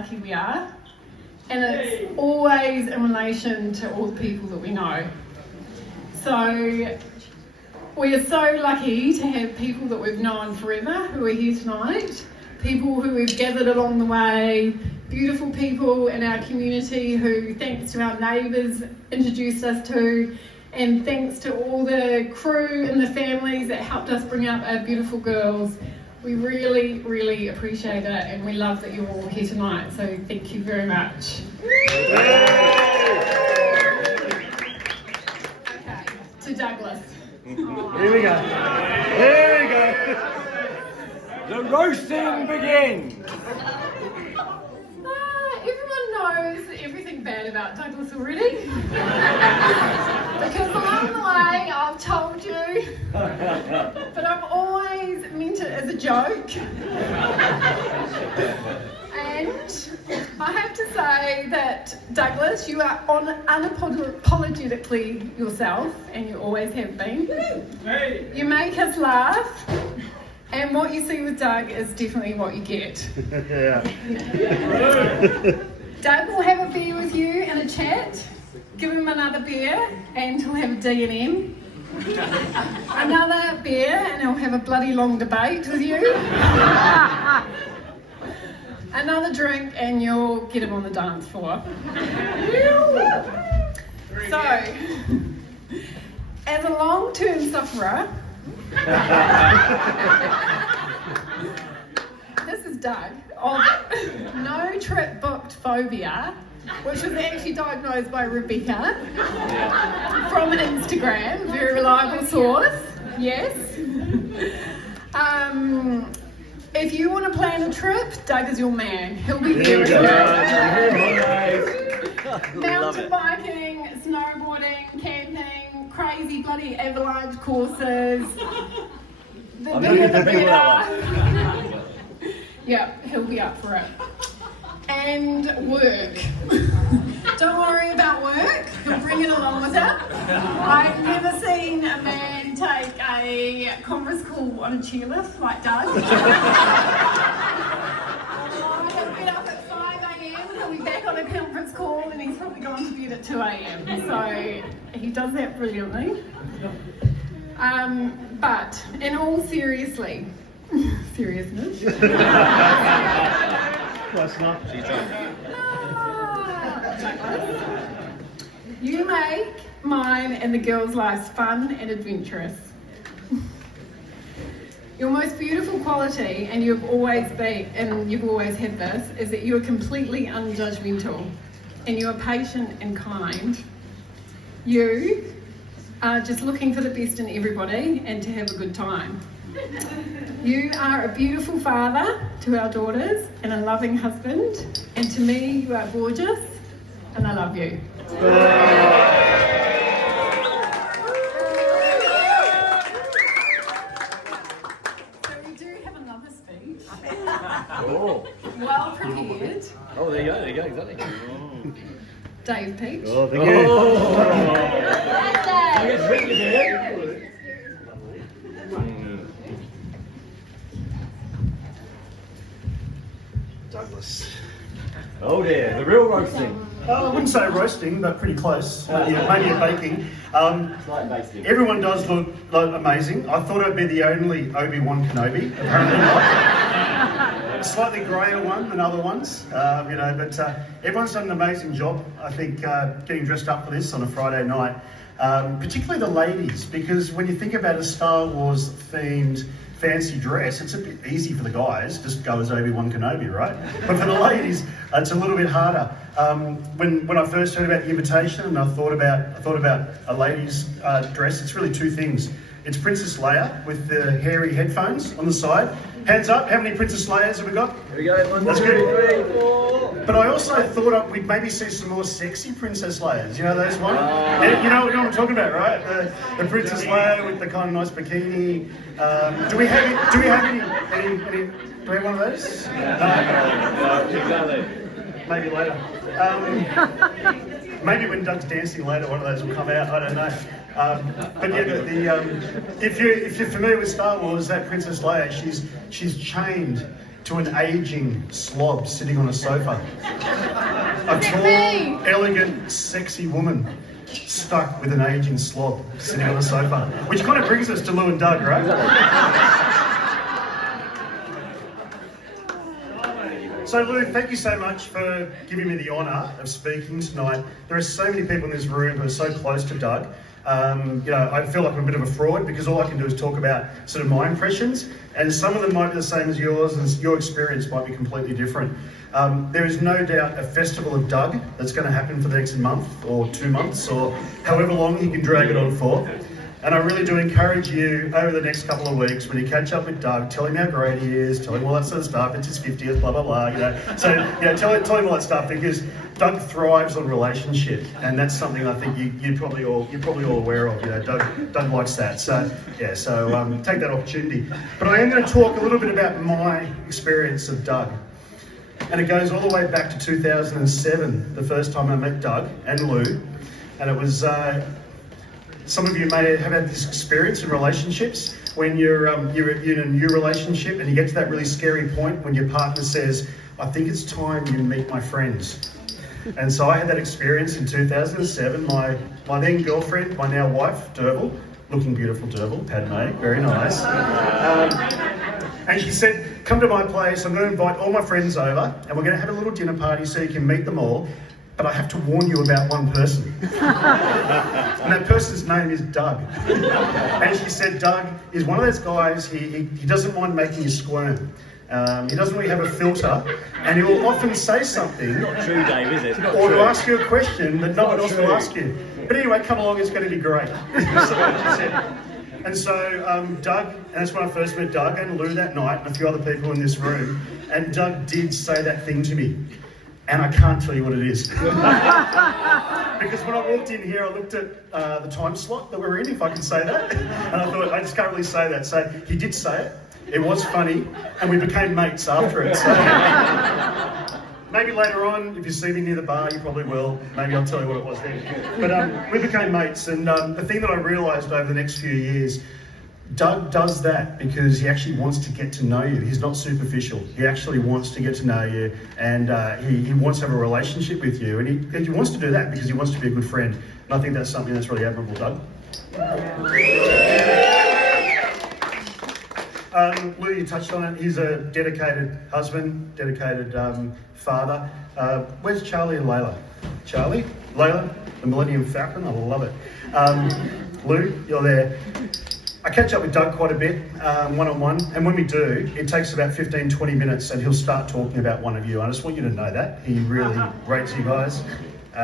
lucky we are. And it's always in relation to all the people that we know. So we are so lucky to have people that we've known forever who are here tonight, people who we've gathered along the way, beautiful people in our community who, thanks to our neighbours, introduced us to, and thanks to all the crew and the families that helped us bring up our beautiful girls. We really, really appreciate it, and we love that you're all here tonight, so thank you very much. Okay, to Douglas. Here we go. Here we go. The roasting begins. Everyone knows everything bad about Douglas already. Because along the way I've told you, but I've always meant it as a joke. And I have to say that, Douglas, you are unapologetically yourself, and you always have been. You make us laugh, and what you see with Doug is definitely what you get. Doug will have a beer with you and a chat. Give him another beer, and he'll have a D&M. Another beer, and he'll have a bloody long debate with you. Another drink, and you'll get him on the dance floor. So, as a long-term sufferer, this is Doug, of no trip booked phobia, which was actually diagnosed by Rebecca from an Instagram, very reliable source, yes. If you want to plan a trip, Doug is your man. He'll be there. Mountain biking, snowboarding, camping, crazy bloody avalanche courses. The bigger the better. Yeah, he'll be up for it. And work. Don't worry about work. He'll bring it along with him. I've never seen a man take a conference call on a chairlift like Doug. He'll get up at 5 a.m. He'll be back on a conference call, and he's probably gone to bed at 2 a.m. So he does that brilliantly. But in all seriousness. Close enough. You make mine and the girls' lives fun and adventurous. Your most beautiful quality, and you've always been, and you've always had this, is that you are completely unjudgmental, and you are patient and kind. You are just looking for the best in everybody and to have a good time. You are a beautiful father to our daughters and a loving husband, and to me you are gorgeous, and I love you. So we do have another speech. Oh. Well prepared. Oh, there you go, exactly. Dave Peach. Oh, thank you. Douglas. Oh dear, the real roasting. I wouldn't say roasting, but pretty close. Maybe a baking. Slight basting. Everyone does look amazing. I thought I'd be the only Obi-Wan Kenobi. Apparently not. Slightly greyer one than other ones, but everyone's done an amazing job. I think getting dressed up for this on a Friday night, particularly the ladies, because when you think about a Star Wars themed fancy dress, it's a bit easy for the guys, just go as Obi-Wan Kenobi, right? But for the ladies, it's a little bit harder. When I first heard about the invitation and I thought about a lady's dress, it's really two things. It's Princess Leia with the hairy headphones on the side. Hands up, how many Princess Leias have we got? Here we go, 1, That's 2, good. 3, 4. But I also thought we'd maybe see some more sexy Princess Leias. You know those ones? You know what I'm talking about, right? The Princess Leia with the kind of nice bikini. Do we have any? Do we have one of those? Exactly. Maybe later. Maybe when Doug's dancing later, one of those will come out. I don't know. But yeah, if you're familiar with Star Wars, that Princess Leia, she's chained to an aging slob sitting on a sofa. A tall, me. elegant, sexy woman stuck with an aging slob sitting on a sofa. Which kind of brings us to Lou and Doug, right? So Lou, thank you so much for giving me the honour of speaking tonight. There are so many people in this room who are so close to Doug. I feel like I'm a bit of a fraud because all I can do is talk about sort of my impressions, and some of them might be the same as yours, and your experience might be completely different. There is no doubt a festival of Doug that's going to happen for the next month or 2 months or however long you can drag it on for. And I really do encourage you over the next couple of weeks when you catch up with Doug, tell him how great he is, tell him all that sort of stuff, it's his 50th, blah, blah, blah, you know. So, tell him all that stuff because Doug thrives on relationship, and that's something I think you're probably all aware of, you know, Doug likes that. So, take that opportunity. But I am going to talk a little bit about my experience of Doug. And it goes all the way back to 2007, the first time I met Doug and Lou. And it was... some of you may have had this experience in relationships when you're in a new relationship and you get to that really scary point when your partner says, I think it's time you meet my friends. And so I had that experience in 2007. My then girlfriend, my now wife, Derval, looking beautiful Derval, Padme, very nice. And she said, come to my place, I'm going to invite all my friends over and we're going to have a little dinner party so you can meet them all. But I have to warn you about one person. And that person's name is Doug. And she said, Doug is one of those guys, he doesn't mind making you squirm. He doesn't really have a filter, and he will often say something. Not true, Dave, is it? Or to ask you a question that no one else will ask you. But anyway, come along, it's going to be great. That's what she said. And so Doug, and that's when I first met Doug and Lou that night, and a few other people in this room, and Doug did say that thing to me. And I can't tell you what it is. Because when I walked in here, I looked at the time slot that we were in, if I can say that. And I thought, I just can't really say that. So he did say it. It was funny. And we became mates after it. So maybe later on, if you see me near the bar, you probably will. Maybe I'll tell you what it was then. But we became mates. And the thing that I realised over the next few years, Doug does that because he actually wants to get to know you. He's not superficial. He actually wants to get to know you, and he wants to have a relationship with you. And he wants to do that because he wants to be a good friend. And I think that's something that's really admirable, Doug. Lou, you touched on it. He's a dedicated husband, dedicated father. Where's Charlie and Layla? Charlie? Layla? The Millennium Falcon? I love it. Lou, you're there. I catch up with Doug quite a bit, one-on-one, and when we do, it takes about 15-20 minutes and he'll start talking about one of you. I just want you to know that. He really rates you guys.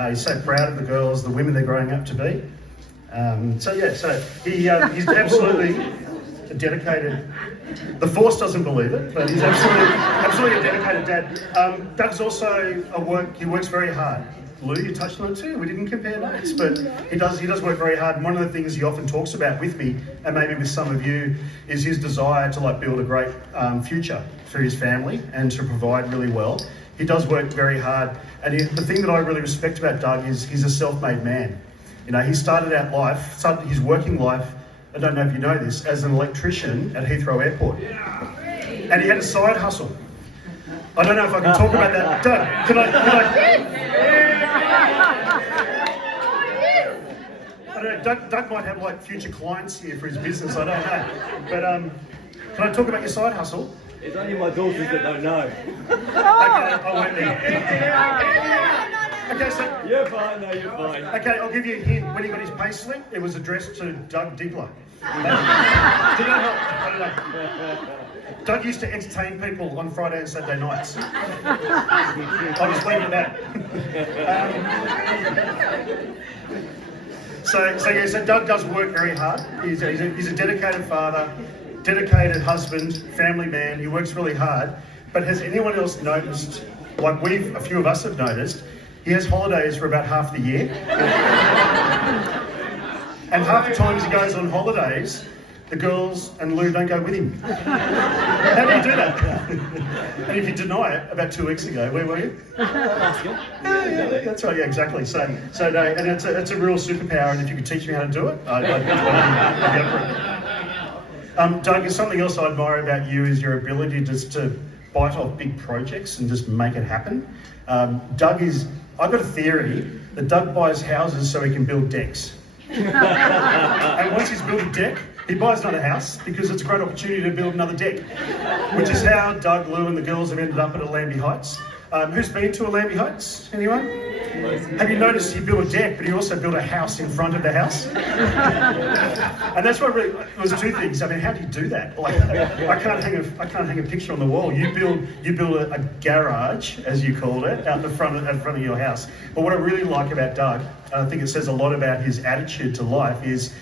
He's so proud of the girls, the women they're growing up to be. He's absolutely a dedicated... The Force doesn't believe it, but he's absolutely a dedicated dad. Doug's also he works very hard. Lou, you touched on it too. We didn't compare notes, but he does work very hard. And one of the things he often talks about with me, and maybe with some of you, is his desire to build a great future for his family and to provide really well. He does work very hard, and the thing that I really respect about Doug is he's a self-made man. You know, he started his working life, I don't know if you know this, as an electrician at Heathrow Airport, and he had a side hustle. I don't know if I can talk about that. Doug, can I? I don't know, Doug might have future clients here for his business, I don't know. But can I talk about your side hustle? It's only my daughters that don't know. Okay, I won't then. Okay, so... You're fine, no, you're fine. Okay, I'll give you a hint. When he got his pay slip, it was addressed to Doug Diggler. Did that help? I don't know. Doug used to entertain people on Friday and Saturday nights. I'll just leave it at that. So Doug does work very hard. He's a dedicated father, dedicated husband, family man. He works really hard. But has anyone else noticed, a few of us have noticed, he has holidays for about half the year. And half the times he goes on holidays, the girls and Lou don't go with him. How do you do that? And if you deny it, about 2 weeks ago, where were you? Yeah, that's right, yeah, exactly. So no, and it's a real superpower, and if you could teach me how to do it, I'd be up for it. Doug, something else I admire about you is your ability just to bite off big projects and just make it happen. I've got a theory that Doug buys houses so he can build decks. And once he's built a deck, he buys another house because it's a great opportunity to build another deck, which is how Doug, Lou and the girls have ended up at Allambie Heights. Who's been to Allambie Heights? Anyone? Have you noticed he built a deck, but he also built a house in front of the house? And that's what really, it was two things. I mean, how do you do that? Like, I can't hang a picture on the wall. You build a garage, as you called it, out front of your house. But what I really like about Doug, and I think it says a lot about his attitude to life, is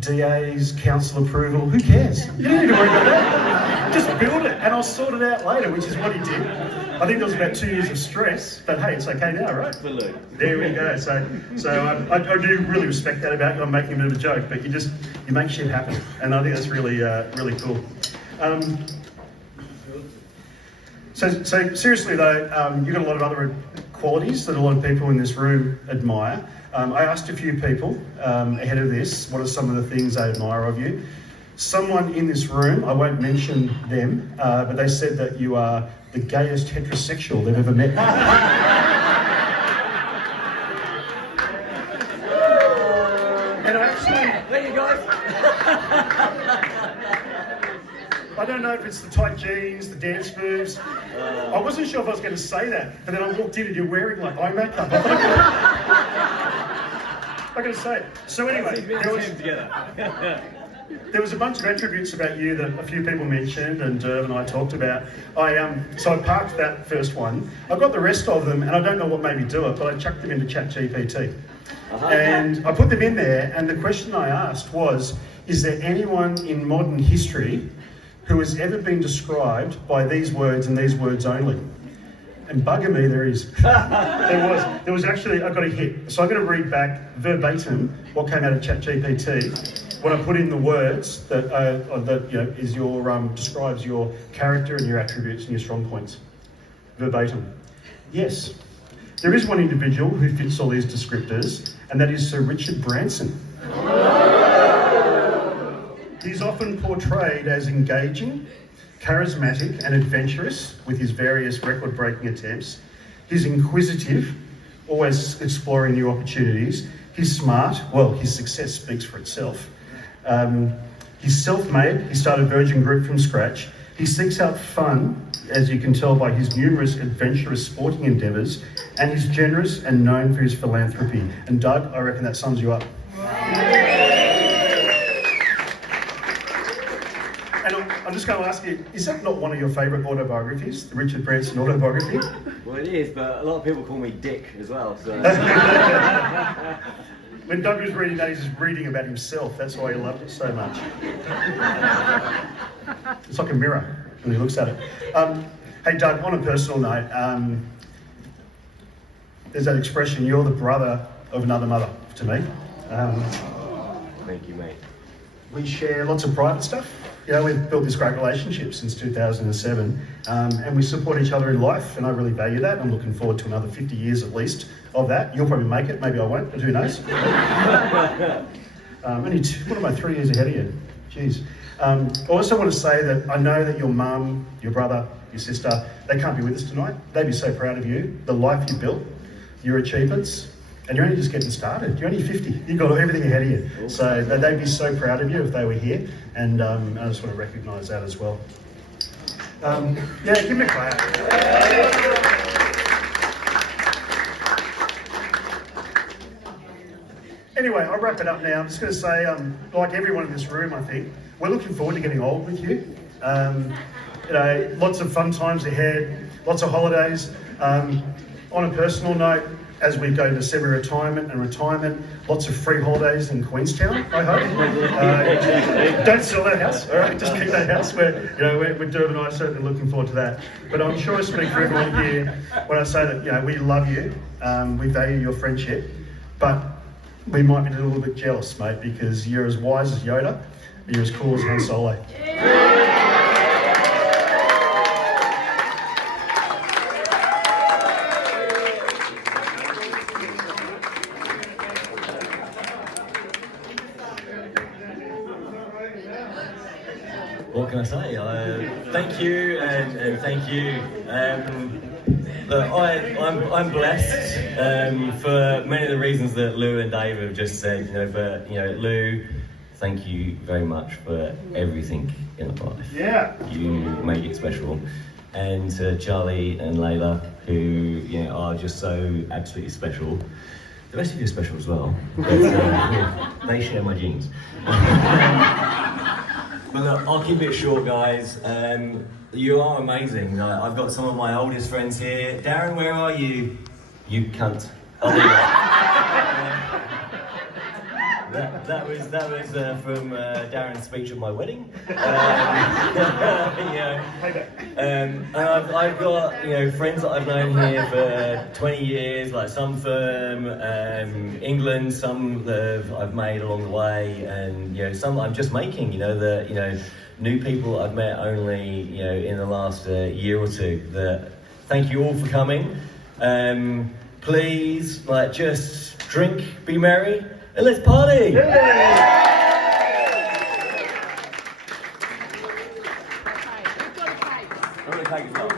DAs, council approval, who cares? You don't need to worry about that. Just build it and I'll sort it out later, which is what he did. I think there was about 2 years of stress, but hey, it's okay now, right? Absolutely. There we go. So I do really respect that about you. I'm making a bit of a joke, but you make shit happen. And I think that's really, really cool. So seriously though, you've got a lot of other qualities that a lot of people in this room admire. I asked a few people ahead of this, what are some of the things they admire of you? Someone in this room, I won't mention them, but they said that you are the gayest heterosexual they've ever met. And I actually... There you go. I don't know if it's the tight jeans, the dance moves. I wasn't sure if I was going to say that, but then I walked in and you're wearing like eye makeup. I'm going to say it. So anyway, there was a bunch of attributes about you that a few people mentioned and Derv and I talked about. So I parked that first one. I got the rest of them and I don't know what made me do it, but I chucked them into ChatGPT. And I put them in there and the question I asked was, is there anyone in modern history who has ever been described by these words and these words only? And bugger me, there is. There was actually, I got a hit. So I'm going to read back verbatim what came out of ChatGPT when I put in the words that is your describes your character and your attributes and your strong points. Verbatim. Yes, there is one individual who fits all these descriptors, and that is Sir Richard Branson. He's often portrayed as engaging, charismatic and adventurous with his various record-breaking attempts. He's inquisitive, always exploring new opportunities. He's smart, well, his success speaks for itself. He's self-made, he started Virgin Group from scratch. He seeks out fun, as you can tell by his numerous adventurous sporting endeavours, and he's generous and known for his philanthropy. And Doug, I reckon that sums you up. And I'm just going to ask you, is that not one of your favourite autobiographies, the Richard Branson autobiography? Well, it is, but a lot of people call me Dick as well, so... When Doug was reading that, he's just reading about himself. That's why he loved it so much. It's like a mirror when he looks at it. Hey, Doug, on a personal note, there's that expression, you're the brother of another mother, to me. Thank you, mate. We share lots of private stuff. You know, we've built this great relationship since 2007, and we support each other in life, and I really value that. I'm looking forward to another 50 years at least of that. You'll probably make it, maybe I won't, but who knows? What am I, 3 years ahead of you? Jeez. I also want to say that I know that your mum, your brother, your sister, they can't be with us tonight. They'd be so proud of you, the life you built, your achievements. And you're only just getting started. You're only 50. You've got everything ahead of you. Awesome. So they'd be so proud of you if they were here. And I just want to recognise that as well. Yeah, give me a clap. Anyway, I'll wrap it up now. I'm just going to say, like everyone in this room, I think, we're looking forward to getting old with you. You know, lots of fun times ahead, lots of holidays. On a personal note, as we go to semi-retirement and retirement, lots of free holidays in Queenstown, I hope. Don't sell that house, all right? Just keep that house. We're Derv and I are certainly looking forward to that. But I'm sure I speak for everyone here when I say that, you know, we love you, we value your friendship, but we might be a little bit jealous, mate, because you're as wise as Yoda, and you're as cool as Han Solo. What can I say? Thank you and thank you. Look, I'm blessed for many of the reasons that Lou and Dave have just said. But Lou, thank you very much for everything in my life. Yeah. You make it special. And to Charlie and Layla, who are just so absolutely special. The rest of you are special as well. But, they share my genes. But look, I'll keep it short, guys. You are amazing. I've got some of my oldest friends here. Darren, where are you? You cunt. Oh, that was from Darren's speech at my wedding. And I've got friends that I've known here for 20 years, like some from England, some that I've made along the way, and some I'm just making. New people I've met only in the last year or two. Thank you all for coming. Please, just drink, be merry, and let's party! Yeah. I'm gonna take it off.